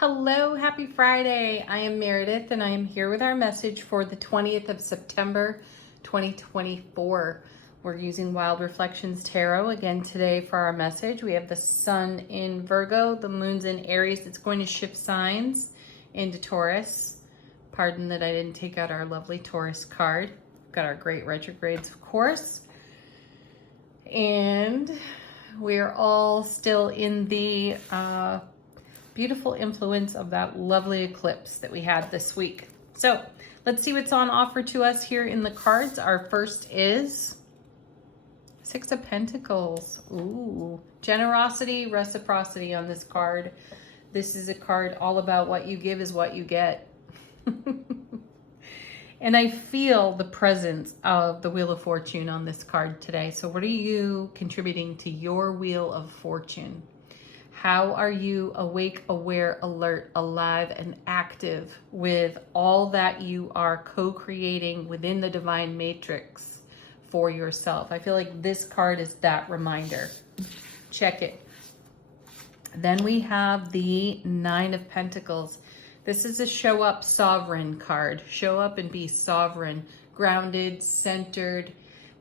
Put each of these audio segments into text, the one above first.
Hello, happy Friday. I am Meredith and I am here with our message for the 20th of September 2024. We're using Wild Reflections Tarot again today for our message. We have the sun in Virgo, the moon's in Aries. It's going to shift signs into Taurus. Pardon that I didn't take out our lovely Taurus card. We've got our great retrogrades, of course. And we're all still in the beautiful influence of that lovely eclipse that we had this week. So let's see what's on offer to us here in the cards. Our first is Six of Pentacles. Ooh, generosity, reciprocity on this card. This is a card all about what you give is what you get. And I feel the presence of the Wheel of Fortune on this card today. So what are you contributing to your Wheel of Fortune? How are you awake, aware, alert, alive, and active with all that you are co-creating within the divine matrix for yourself? I feel like this card is that reminder. Check it. Then we have the Nine of Pentacles. This is a show up sovereign card. Show up and be sovereign, grounded, centered,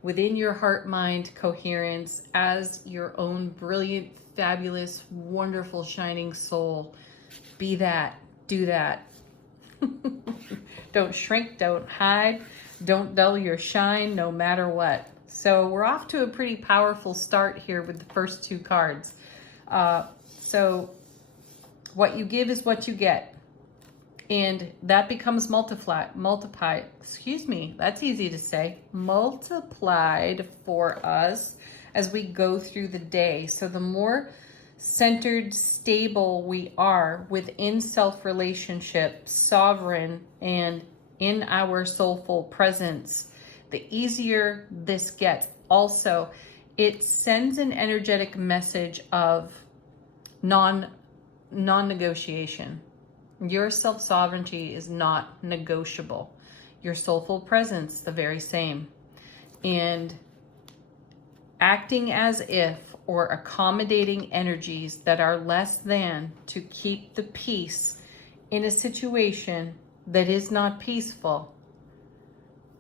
within your heart, mind, coherence as your own brilliant, fabulous, wonderful, shining soul. Be that, do that. Don't shrink, don't hide, don't dull your shine no matter what. So we're off to a pretty powerful start here with the first two cards. So what you give is what you get. And that becomes multiplied, that's easy to say, multiplied for us as we go through the day. So the more centered, stable we are within self-relationship, sovereign, and in our soulful presence, the easier this gets. Also, it sends an energetic message of non-negotiation. Your self-sovereignty is not negotiable. Your soulful presence, the very same. And acting as if or accommodating energies that are less than to keep the peace in a situation that is not peaceful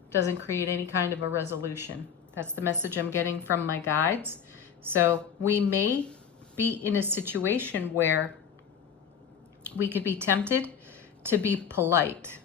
doesn't create any kind of a resolution. That's the message I'm getting from my guides. So we may be in a situation where we could be tempted to be polite,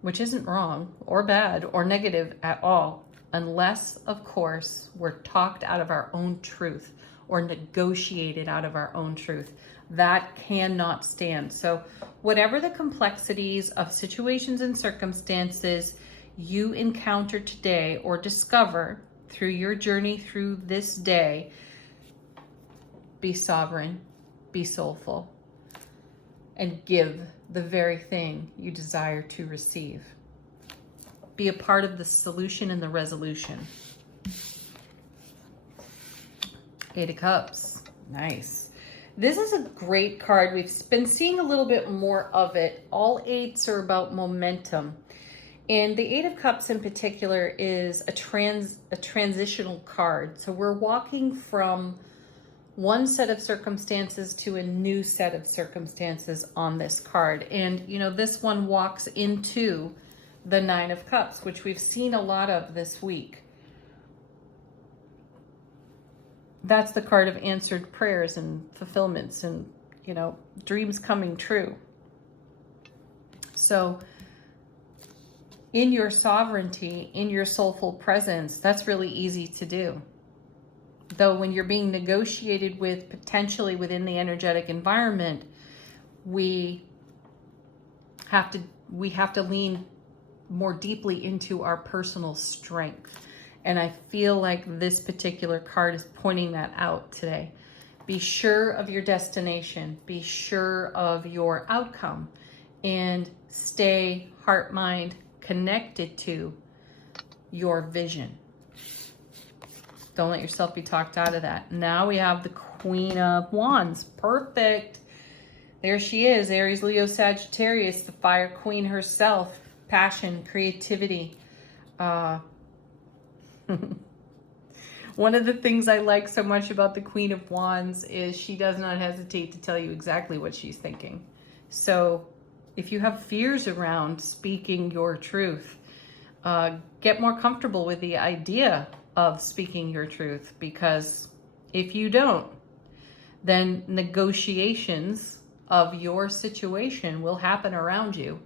which isn't wrong or bad or negative at all, unless, of course, we're talked out of our own truth or negotiated out of our own truth. That cannot stand. So whatever the complexities of situations and circumstances you encounter today or discover through your journey through this day, be sovereign, be soulful, and give the very thing you desire to receive. Be a part of the solution and the resolution. Eight of Cups. Nice. This is a great card. We've been seeing a little bit more of it. All eights are about momentum. And the Eight of Cups in particular is a transitional card. So we're walking from one set of circumstances to a new set of circumstances on this card. And, you know, this one walks into the Nine of Cups, which we've seen a lot of this week. That's the card of answered prayers and fulfillments and, you know, dreams coming true. So in your sovereignty, in your soulful presence, that's really easy to do. Though when you're being negotiated with potentially within the energetic environment, we have to lean more deeply into our personal strength. And I feel like this particular card is pointing that out today. Be sure of your destination, be sure of your outcome, and stay heart, mind connected to your vision. Don't let yourself be talked out of that. Now we have the Queen of Wands. Perfect. There she is, Aries, Leo, Sagittarius, the fire queen herself. Passion, creativity. One of the things I like so much about the Queen of Wands is she does not hesitate to tell you exactly what she's thinking. So if you have fears around speaking your truth, get more comfortable with the idea of speaking your truth, because if you don't, then negotiations of your situation will happen around you.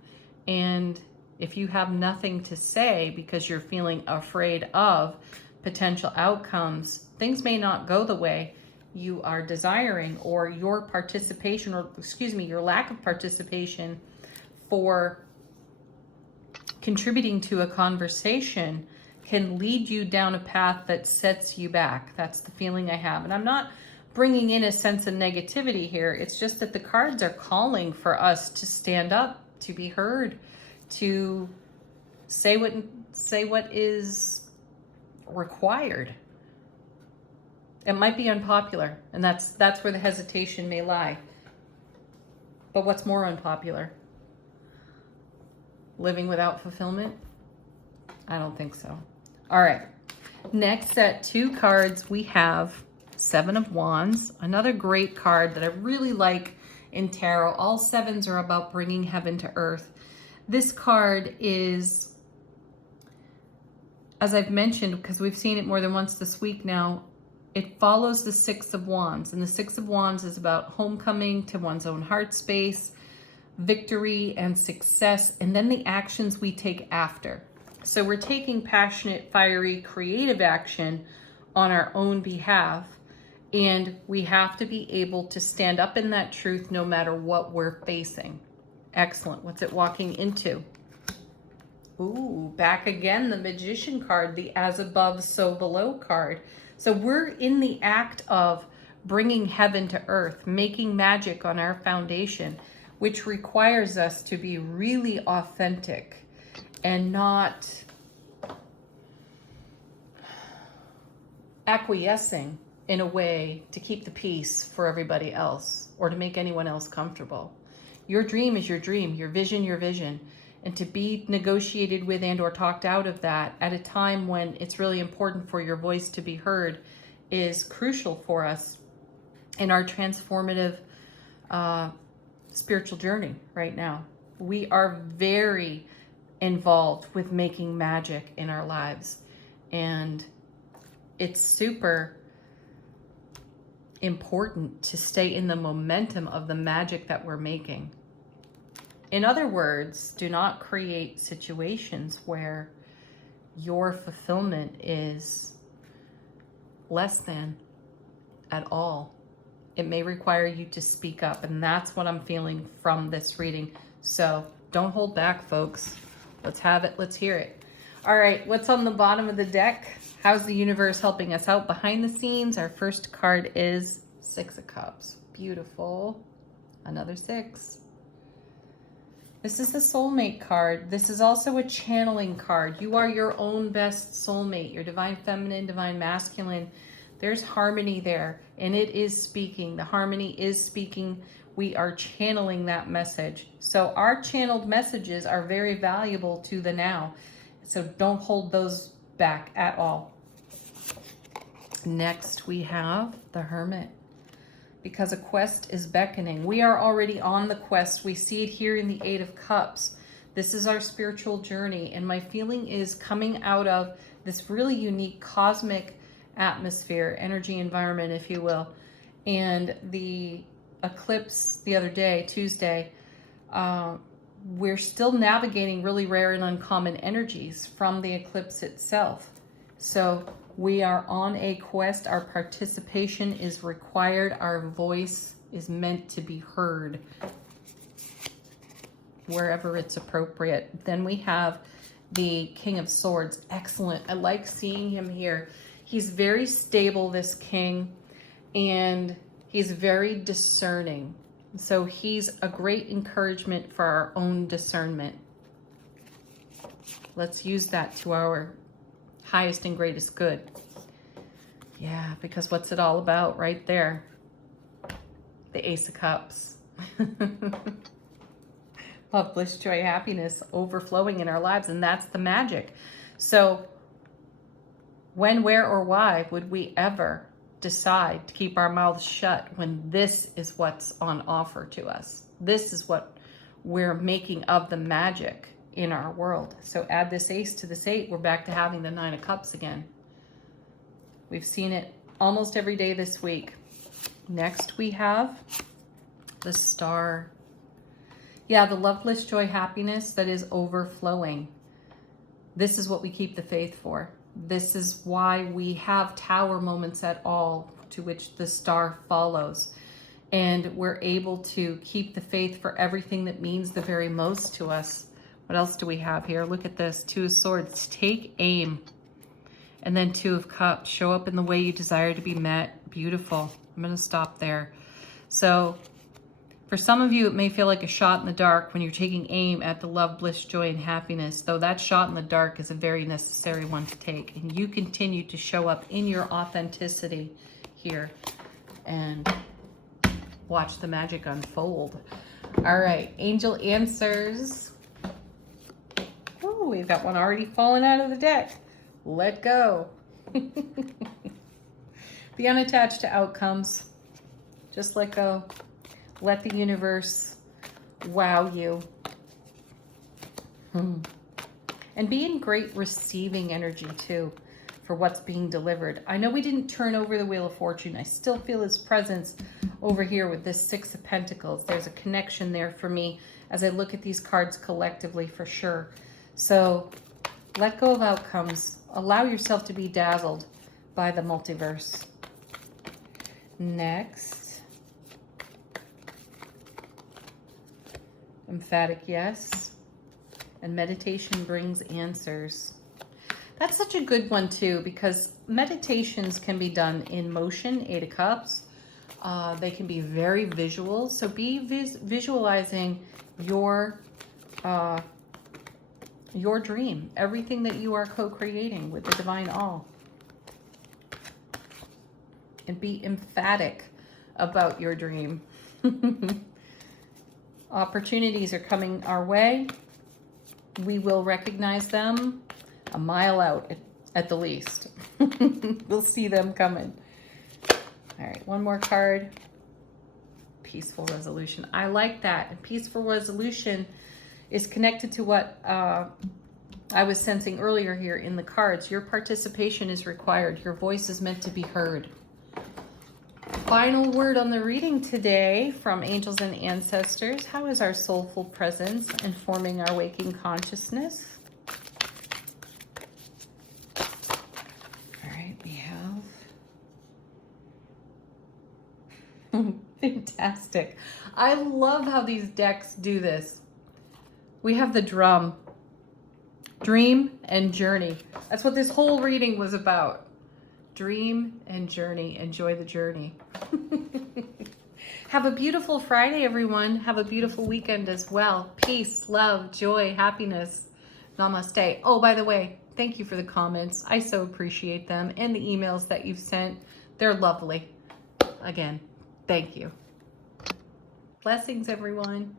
And if you have nothing to say because you're feeling afraid of potential outcomes, things may not go the way you are desiring, or your participation, or excuse me, your lack of participation for contributing to a conversation can lead you down a path that sets you back. That's the feeling I have. And I'm not bringing in a sense of negativity here. It's just that the cards are calling for us to stand up, to be heard, to say what is required. It might be unpopular, and that's where the hesitation may lie. But what's more unpopular? Living without fulfillment? I don't think so. All right. Next set, 2 cards, we have Seven of Wands, another great card that I really like in tarot. All sevens are about bringing heaven to earth. This card is, as I've mentioned, because we've seen it more than once this week now, it follows the Six of Wands. And the Six of Wands is about homecoming to one's own heart space, victory and success, and then the actions we take after. So we're taking passionate, fiery, creative action on our own behalf, and we have to be able to stand up in that truth no matter what we're facing. Excellent. What's it walking into? Ooh, back again, the Magician card, the as above, so below card. So we're in the act of bringing heaven to earth, making magic on our foundation, which requires us to be really authentic and not acquiescing in a way to keep the peace for everybody else or to make anyone else comfortable. Your dream is your dream, your vision, and to be negotiated with and or talked out of that at a time when it's really important for your voice to be heard is crucial for us in our transformative spiritual journey right now. We are very involved with making magic in our lives, and it's super important to stay in the momentum of the magic that we're making. In other words, do not create situations where your fulfillment is less than at all. It may require you to speak up, and that's what I'm feeling from this reading. So don't hold back, folks. Let's have it. Let's hear it. All right, what's on the bottom of the deck? How's the universe helping us out behind the scenes? Our first card is Six of Cups. Beautiful. Another 6. This is the soulmate card. This is also a channeling card. You are your own best soulmate, your divine feminine, divine masculine. There's harmony there, and it is speaking. The harmony is speaking. We are channeling that message. So our channeled messages are very valuable to the now. So don't hold those back at all. Next, we have the Hermit. Because a quest is beckoning. We are already on the quest. We see it here in the 8 of Cups. This is our spiritual journey. And my feeling is coming out of this really unique cosmic atmosphere, energy environment, if you will. And the eclipse the other day, Tuesday, we're still navigating really rare and uncommon energies from the eclipse itself. So we are on a quest. Our participation is required. Our voice is meant to be heard wherever it's appropriate. Then we have the King of Swords. Excellent. I like seeing him here. He's very stable, this king, and he's very discerning. So he's a great encouragement for our own discernment. Let's use that to our highest and greatest good. Yeah, because what's it all about right there? The Ace of Cups. Love, bliss, joy, happiness overflowing in our lives, and that's the magic. So When, where, or why would we ever decide to keep our mouths shut when this is what's on offer to us? This is what we're making of the magic in our world. So add this ace to this 8, we're back to having the 9 of Cups again. We've seen it almost every day this week. Next we have the Star. Yeah, the love, bliss, joy, happiness that is overflowing. This is what we keep the faith for. This is why we have tower moments at all, to which the Star follows. And we're able to keep the faith for everything that means the very most to us. What else do we have here? Look at this. 2 of Swords. Take aim. And then 2 of Cups. Show up in the way you desire to be met. Beautiful. I'm going to stop there. So for some of you, it may feel like a shot in the dark when you're taking aim at the love, bliss, joy, and happiness, though that shot in the dark is a very necessary one to take. And you continue to show up in your authenticity here and watch the magic unfold. All right, angel answers. Oh, we've got one already falling out of the deck. Let go. Be unattached to outcomes. Just let go. Let the universe wow you. And be in great receiving energy too for what's being delivered. I know we didn't turn over the Wheel of Fortune. I still feel his presence over here with this 6 of Pentacles. There's a connection there for me as I look at these cards collectively for sure. So let go of outcomes. Allow yourself to be dazzled by the multiverse. Next. Emphatic yes. And meditation brings answers. That's such a good one too, because meditations can be done in motion, 8 of Cups. They can be very visual. So be visualizing your dream, everything that you are co-creating with the Divine All. And be emphatic about your dream. Opportunities are coming our way. We will recognize them a mile out at the least. We'll see them coming. All right, one more card. Peaceful resolution. I like that. And peaceful resolution is connected to what I was sensing earlier here in the cards. Your participation is required. Your voice is meant to be heard. Final word on the reading today from angels and ancestors. How is our soulful presence informing our waking consciousness? All right, we have... Fantastic. I love how these decks do this. We have the drum. Dream and journey. That's what this whole reading was about. Dream and journey. Enjoy the journey. Have a beautiful Friday, everyone. Have a beautiful weekend as well. Peace, love, joy, happiness. Namaste. Oh, by the way, thank you for the comments. I so appreciate them. And the emails that you've sent. They're lovely. Again, thank you. Blessings, everyone.